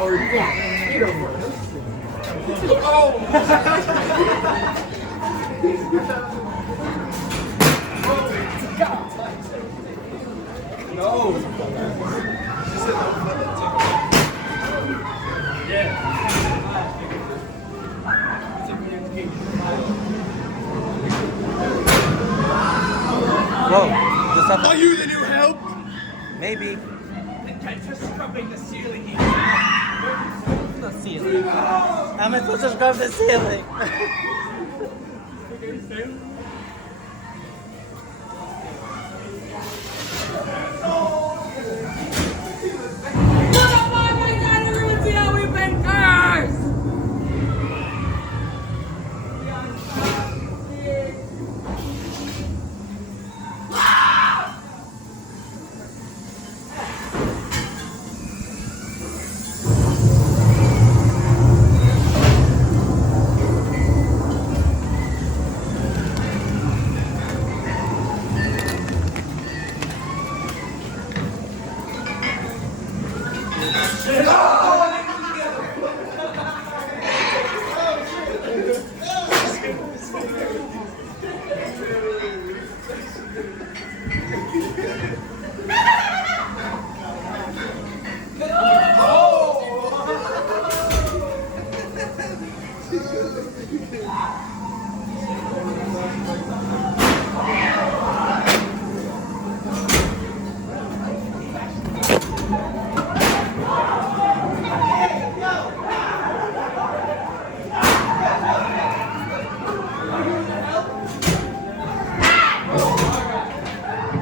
coward. Yeah. Get over it. Oh! No. Whoa, does that Are you the new help? maybe Just scrubbing the ceiling. the ceiling? How am I supposed to scrub the ceiling?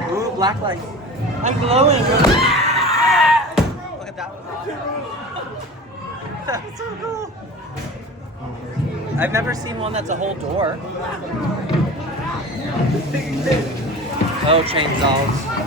Ooh, black light. I'm glowing. Look at that one. That's so cool. I've never seen one that's a whole door. Oh, chainsaws.